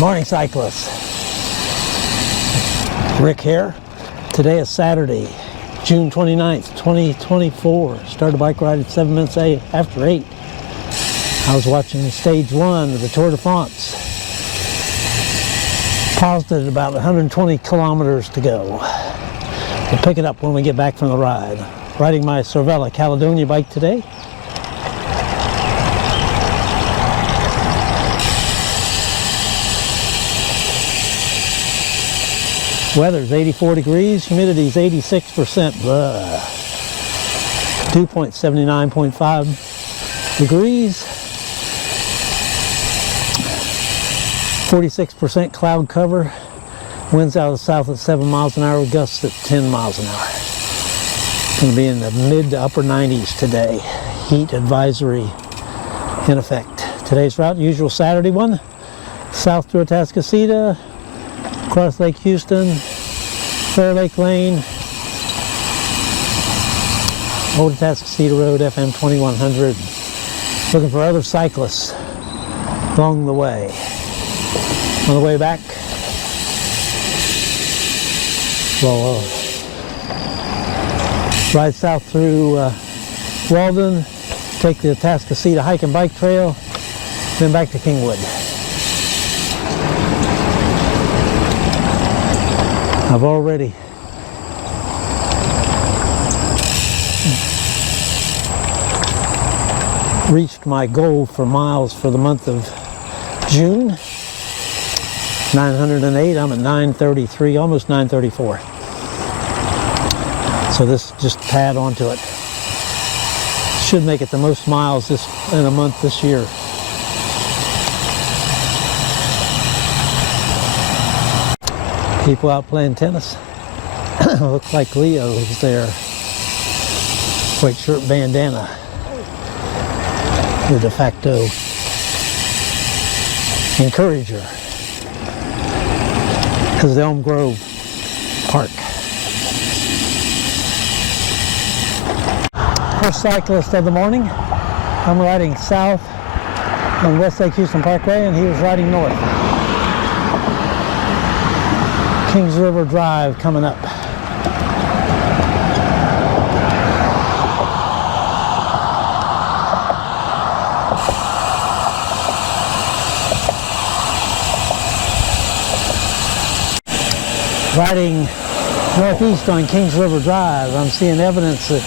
Morning, cyclists. Rick here. Today is Saturday, June 29th, 2024. Started a bike ride at 7 minutes after 8. I was watching stage 1 of the Tour de France. Paused at about 120 kilometers to go. We'll pick it up when we get back from the ride. Riding my Cervelo Caledonia bike today. Weather's 84 degrees, humidity's 86%. Dew point 79.5 degrees. 46% cloud cover. Winds out of the south at 7 miles an hour, gusts at 10 miles an hour. Going to be in the mid to upper 90s today. Heat advisory in effect. Today's route, usual Saturday one. South to Atascocita, across Lake Houston, Fair Lake Lane, Old Atascocita Road, FM 2100. Looking for other cyclists along the way. On the way back, we'll ride south through Walden, take the Atascocita Hike and Bike Trail, then back to Kingwood. I've already reached my goal for miles for the month of June. 908, I'm at 933, almost 934. So this just pad onto it. Should make it the most miles in a month this year. People out playing tennis. Looks like Leo is there. White shirt, bandana. The de facto encourager. This is the Elm Grove Park. First cyclist of the morning. I'm riding south on West Lake Houston Parkway, and he was riding north. Kings River Drive coming up. Riding northeast on Kings River Drive, I'm seeing evidence that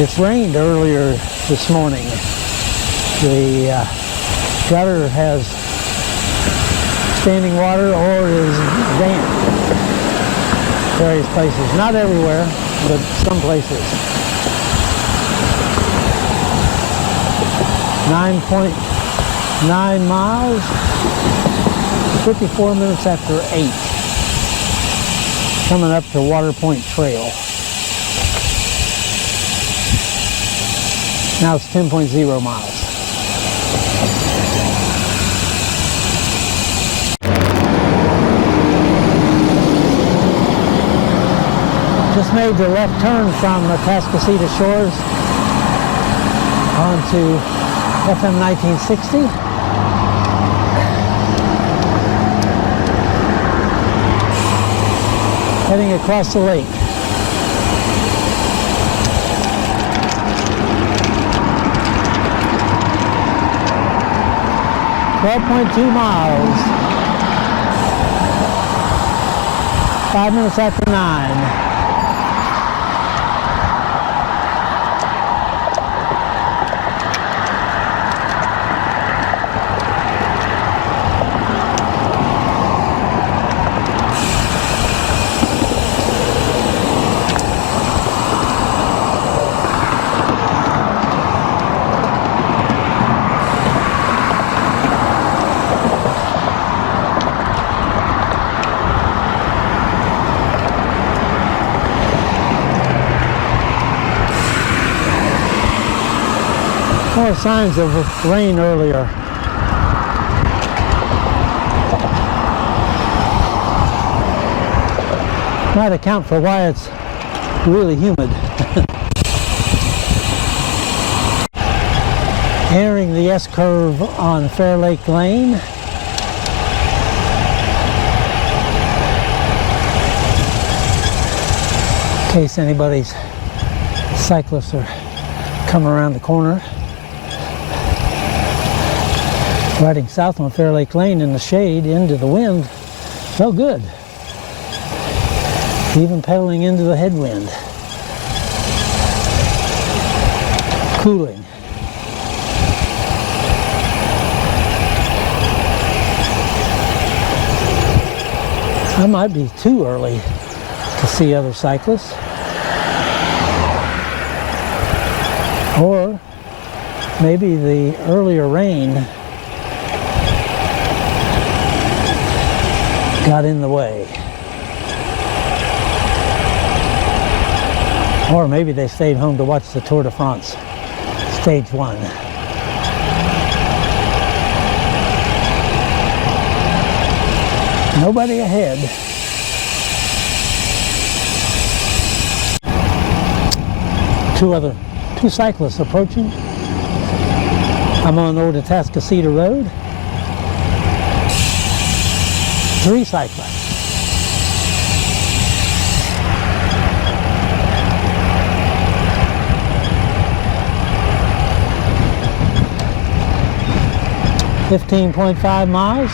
it's rained earlier this morning. The gutter has standing water or is damp. Various places, not everywhere, but some places. 9.9 miles, 54 minutes after 8. Coming up to Water Point Trail. Now it's 10.0 miles. Just made the left turn from Atascocita Shores onto FM 1960. Heading across the lake. .2 miles. 5 minutes after 9. More signs of rain earlier. Might account for why it's really humid. Entering the S-curve on Fair Lake Lane. case anybody's cyclists are coming around the corner. Riding south on Fair Lake Lane in the shade into the wind felt good. Even pedaling into the headwind. Cooling. I might be too early to see other cyclists. Or maybe the earlier rain got in the way. Or maybe they stayed home to watch the Tour de France, Stage 1. Nobody ahead. Two cyclists approaching. I'm on Old Atascocita Road. 3 cyclists. .5 miles.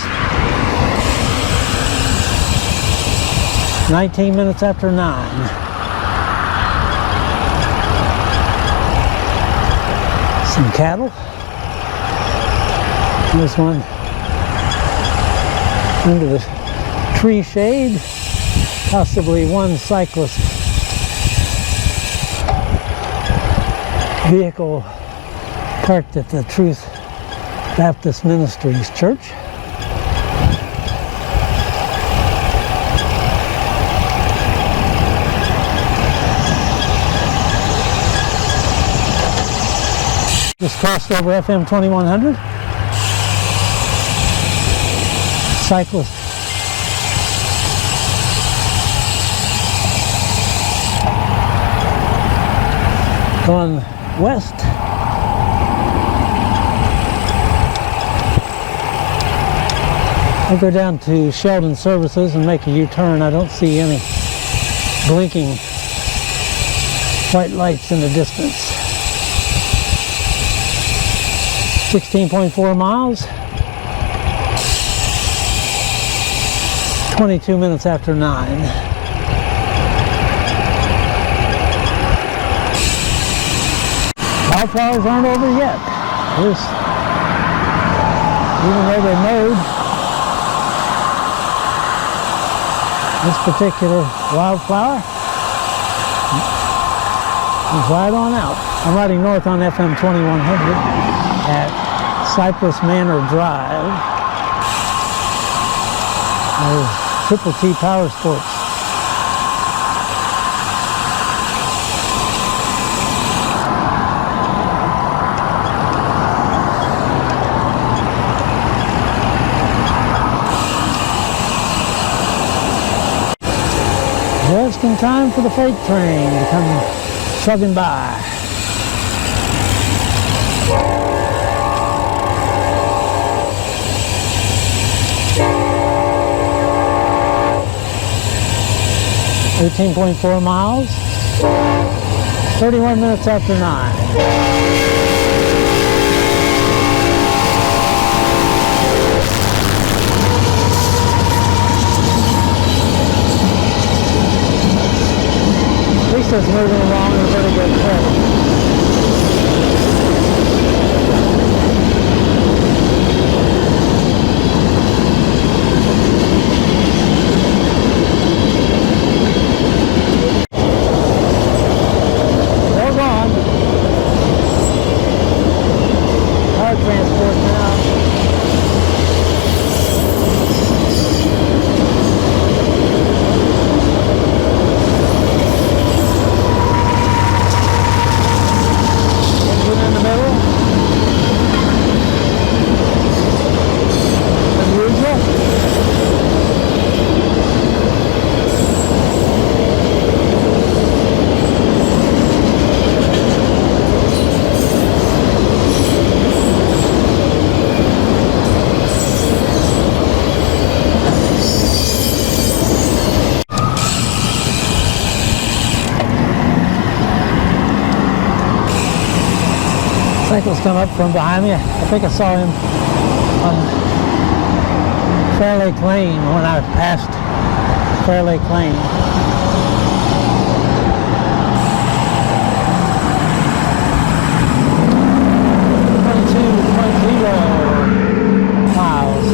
19 minutes after 9. Some cattle. There's one under the tree shade. Possibly one cyclist vehicle parked at the Truth Baptist Ministries Church. Just crossed over FM 2100. Cyclist. Going west. I'll go down to Sheldon Services and make a U-turn. I don't see any blinking white lights in the distance. 16.4 miles. 22 minutes after 9. Wildflowers aren't over yet. Even though they're mowed, this particular wildflower is right on out. I'm riding north on FM 2100 at Cypress Manor Drive. Triple T Power Sports. Just in time for the freight train to come chugging by. .4 miles, 31 minutes after 9. At least it's moving along at a really good pace. Transport now. Cyclist come up from behind me. I think I saw him on Fair Lake Lane when I passed Fair Lake Lane. 22.0 miles.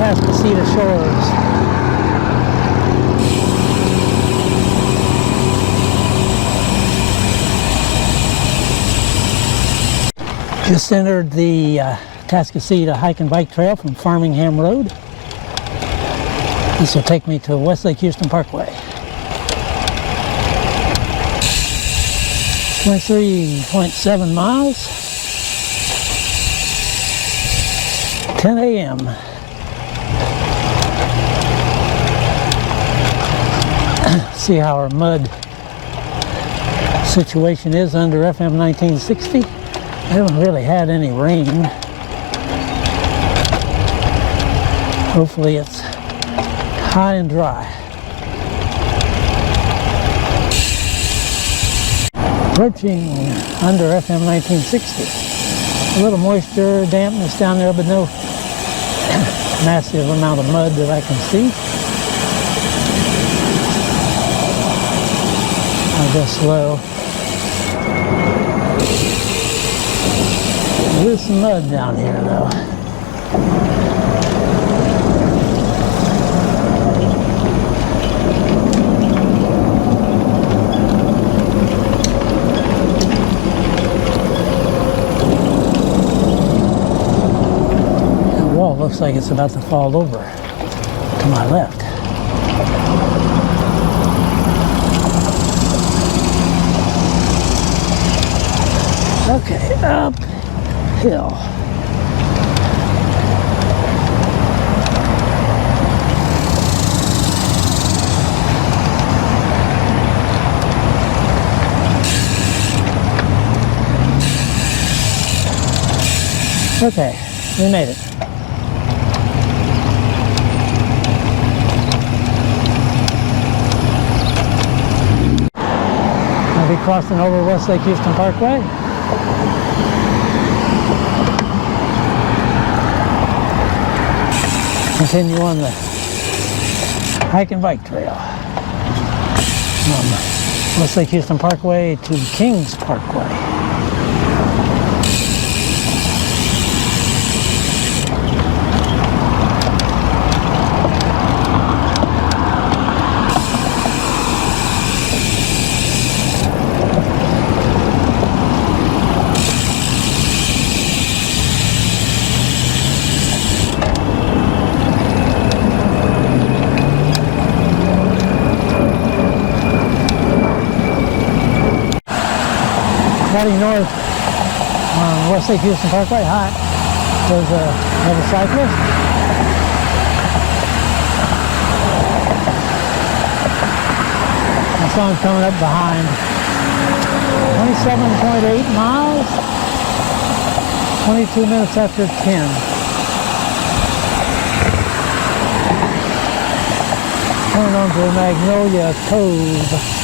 Atascocita Shores. Just entered the Atascocita Hike and Bike Trail from Farmingham Road. This will take me to Westlake Houston Parkway. 23.7 miles. 10 a.m. See how our mud situation is under FM 1960. I haven't really had any rain. Hopefully it's high and dry. Approaching under FM 1960. A little moisture, dampness down there, but no massive amount of mud that I can see. I'll go slow. There's some mud down here though. That wall looks like it's about to fall over to my left. Okay, uphill. Okay, we made it. I'll be crossing over Westlake Houston Parkway. Continue on the hike and bike trail from Westlake Houston Parkway to Kings Parkway. Heading north on Westlake Houston Parkway. Hi, there's another cyclist. I saw him coming up behind. 27.8 miles, 22 minutes after 10. Coming on to Magnolia Cove.